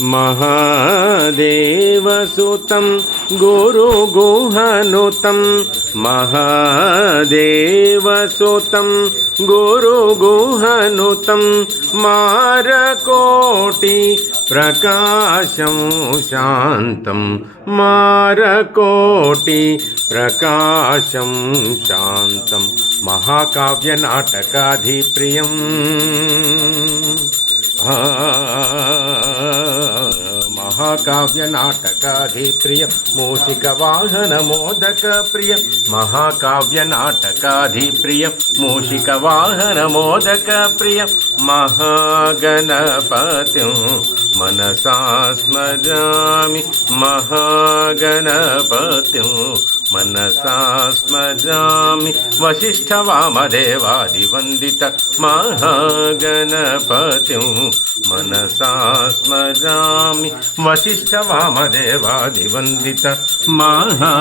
महादेवसुतं गुरुगुहनुतं महादेवसुतं गुरुगुहनुतं मारकोटि प्रकाशं शान्तं मारकोटि प्रकाशं शान्तं महाकाव्यनाटकाधिप्रियम् महाकाव्यनाटकाधिप्रिय मूषिकवाहनमोदकप्रिय महाकाव्यनाटकाधिप्रिय मूषिकवाहनमोदकप्रिय महागणपतिं मनसा स्मरामि महागणपतिं मनसा स्मरामि वसिष्ठवामदेवादिवन्दित महागणपतिं मनसा स्मरामि वसिष्ठवामदेवादिवन्दित महागणपतिं।